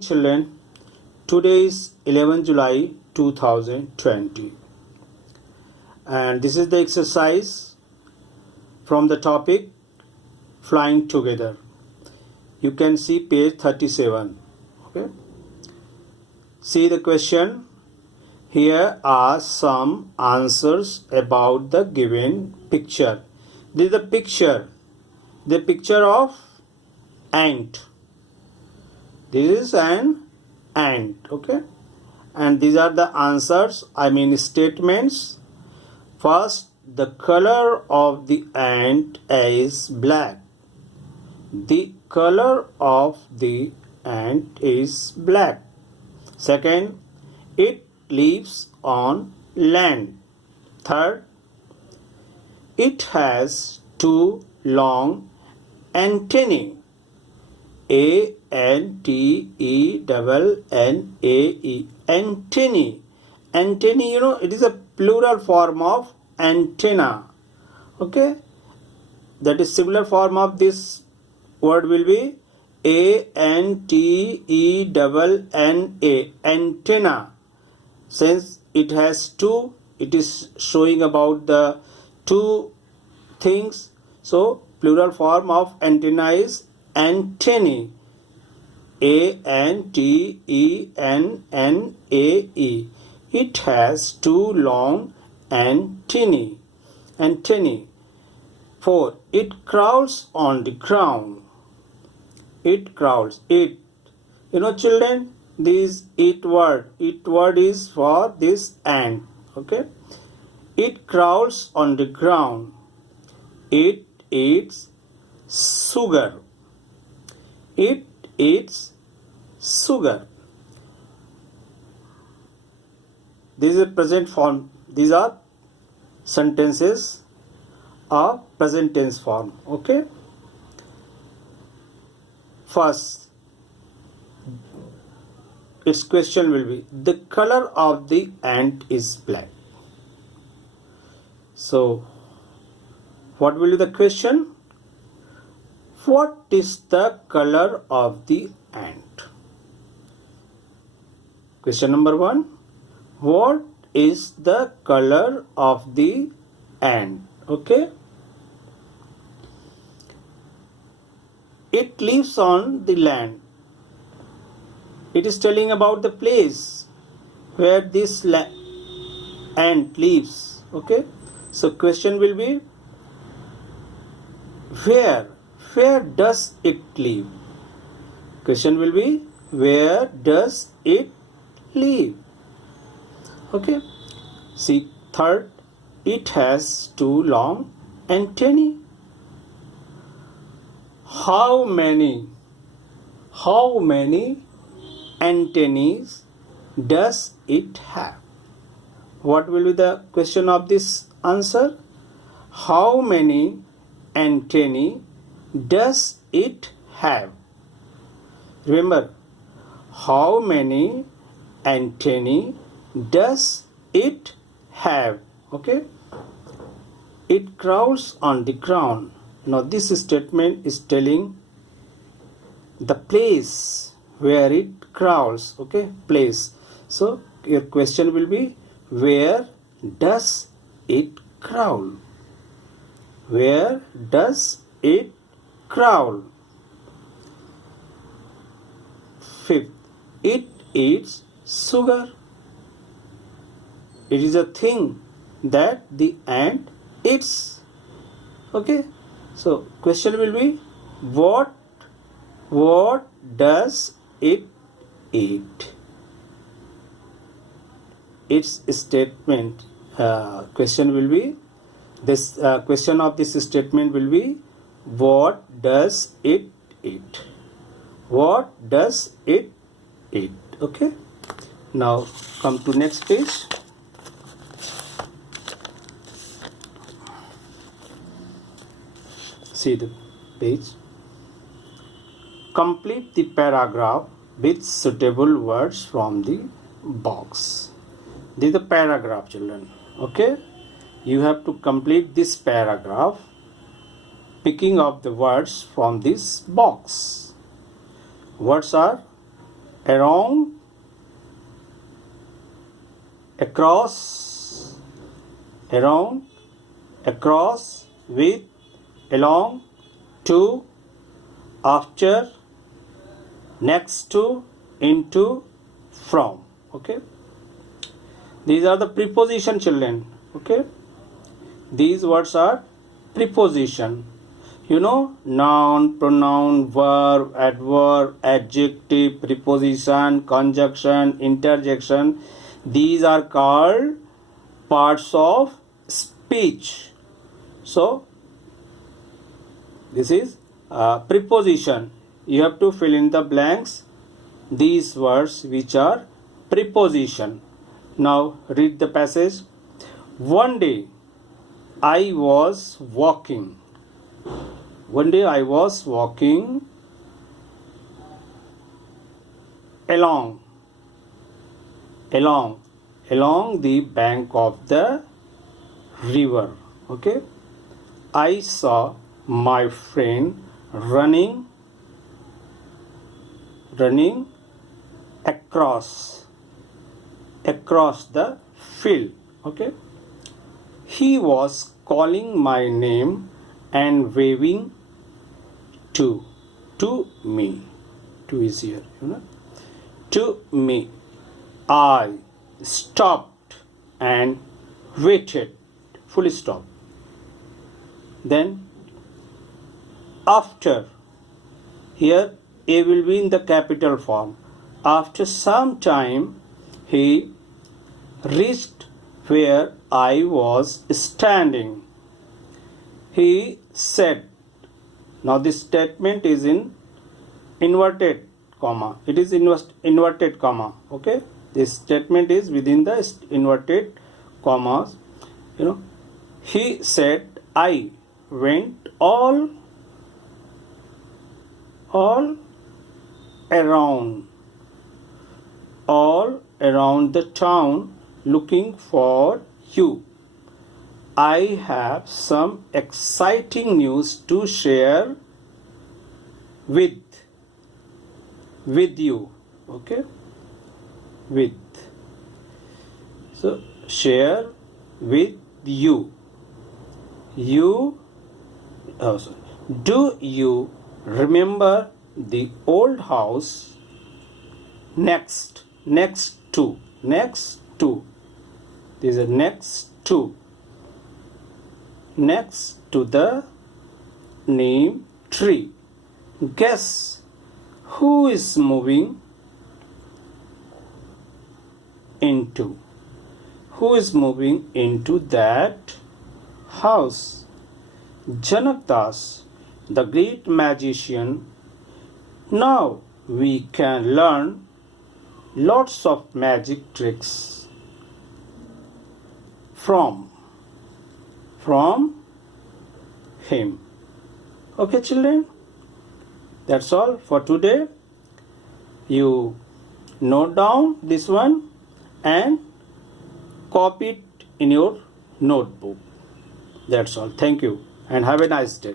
Children, today is 11 July 2020 and this is the exercise from the topic flying together. You can see page 37. Okay. See the question. Here are some answers about the given picture. This is the picture of ant. This is an ant, okay, and these are the answers, statements. First, the color of the ant is black. The color of the ant is black. Second, it lives on land. Third, it has two long antennae. A-N-T-E-N-N-A-E. Antennae. Antennae, it is a plural form of antenna. Okay. That is similar form of this word will be A-N-T-E-N-N-A. Antenna. Since it has two, it is showing about the two things. So, plural form of antenna is antennae. A-N-T-E-N-N-A-E. It has two long antennae. Antennae. 4. It crawls on the ground. It crawls. It. Children, this it word is for this ant. Okay. It crawls on the ground. It eats sugar. It eats sugar. This is a present form. These are sentences of present tense form. Okay. First, its question will be, the color of the ant is black. So, what will be the question? What is the color of the ant? Question number 1. What is the color of the ant? Okay. It lives on the land. It is telling about the place where this ant lives. Okay. So question will be, where does it live? Question will be, where does it live? Okay. See, third, it has two long antennae. How many antennae does it have? What will be the question of this answer? How many antennae does it have? Remember, how many antennae does it have? Okay. It crawls on the ground. Now this statement is telling the place where it crawls. Okay, place. So your question will be, where does it crawl? Where does it crawl? Fifth, it eats sugar. It is a thing that the ant eats. Okay. So question will be, what does it eat? Its statement question will be, this question of this statement will be, what does it eat? What does it eat? Okay. Now come to next page. See the page. Complete the paragraph with suitable words from the box. This is the paragraph, children. Okay. You have to complete this paragraph picking up the words from this box. Words are around, across, around, across, with, along, to, after, next to, into, from. Okay, these are the preposition, children. Okay, these words are preposition. You know, noun, pronoun, verb, adverb, adjective, preposition, conjunction, interjection. These are called parts of speech. So, this is preposition. You have to fill in the blanks. These words which are preposition. Now, read the passage. One day, I was walking. One day I was walking along the bank of the river. Okay, I saw my friend running across the field. Okay, he was calling my name and waving to me. To is here, you know. To me. I stopped and waited. Full stop. Then after, here A will be in the capital form. After some time, he reached where I was standing. He said, now this statement is in inverted comma. It is inverted comma. Okay, this statement is within the inverted commas. You know, he said, I went all around the town looking for you. I have some exciting news to share with you. Okay, with. So share with you. Do you remember the old house next to? This is next to the neem tree. Guess who is moving into that house? Janak Das, the great magician. Now we can learn lots of magic tricks from him. Okay, children, that's all for today. You note down this one and copy it in your notebook. That's all. Thank you and have a nice day.